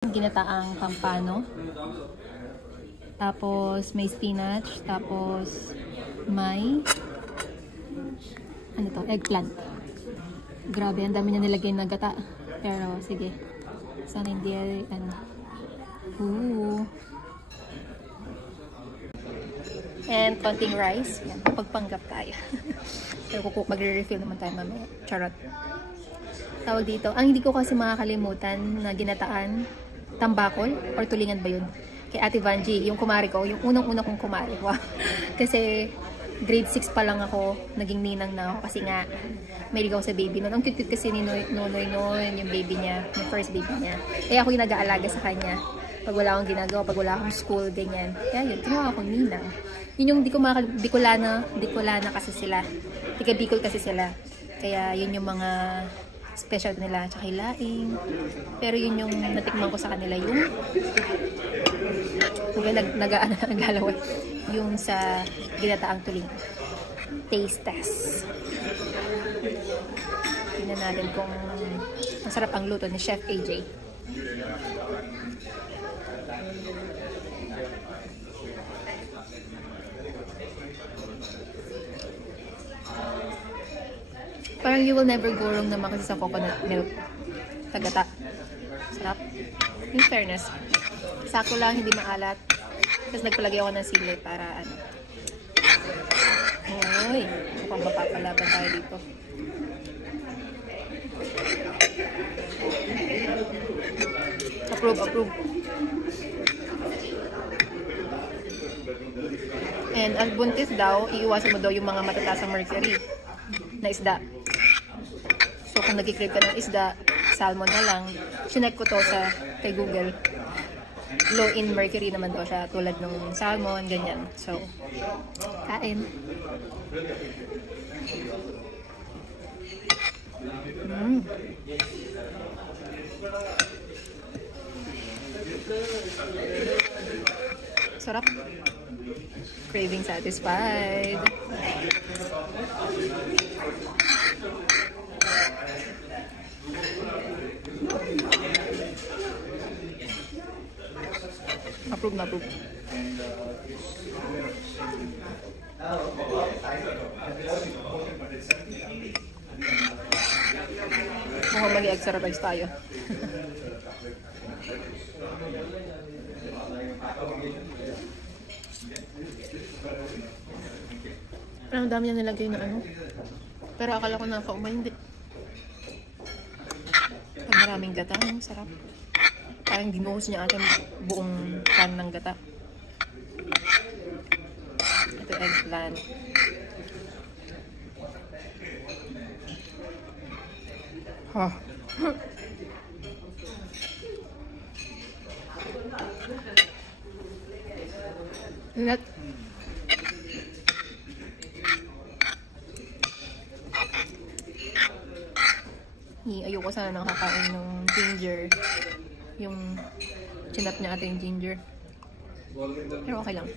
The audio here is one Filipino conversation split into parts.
Ginataang pampano. Tapos may spinach. Tapos may ano to? Eggplant. Grabe, ang dami niya nilagay na gata. Pero sige. Sana hindi ano. Ooh. And konting rice. Yan, pagpanggap tayo. Pero magre-refill naman tayo mamaya. Charot. Tawag dito. Ang hindi ko kasi makakalimutan na ginataan, tambakol, or tulingan ba yun? Kay Ate Vanji, yung kumari ko, yung unang-una kong kumari. Wow. Kasi grade 6 pa lang ako, naging ninang na ako kasi nga may ligaw sa baby noon. Ang cute kasi ni Nonoy noon, yung baby niya, yung first baby niya. Kaya ako yung nag-aalaga sa kanya. Pag wala akong ginagawa, pag wala akong school, ganyan. Kaya yun, kinuha akong ninang. Yun yung Bicolana kasi sila. Tiga Bicol kasi sila. Kaya yun yung mga special nila, tsaka hilaing. Pero yun yung natikman ko sa kanila, yung nag-alaway. Yung sa ginataang tuling. Taste test. Tingnan natin kung masarap ang luto ni Chef AJ. Parang you will never go wrong naman kasi sa coconut milk. Tagata. Sarap. In fairness. Sakto lang, hindi maalat. Tapos nagpalagay ako ng sili para ano. Uy, mukhang mapapalaban tayo dito. Approve. And ang buntis daw, iiwasan mo daw yung mga matataas ang mercury na isda. So kung nag-crave ka ng isda, salmon na lang. Sinek ko to kay Google. Low in mercury naman daw siya, tulad ng salmon, ganyan. So, kain. Sarap. Craving satisfied. Approve na approve. Mukhang mag-extra rice tayo. Ang dami niya nilagay na ano. Pero akala ko nakakaumay, hindi. Pag maraming gata, sarap. Parang dinuhos niya ating buong pan ng gata. Ito eggplant. Ha. Ingat. Ayoko sana nang kakain ng ginger. Yung chinap niya ating ginger. Pero okay lang.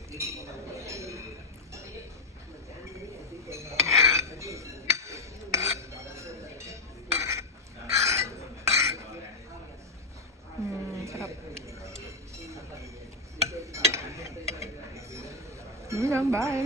Sarap. Bye!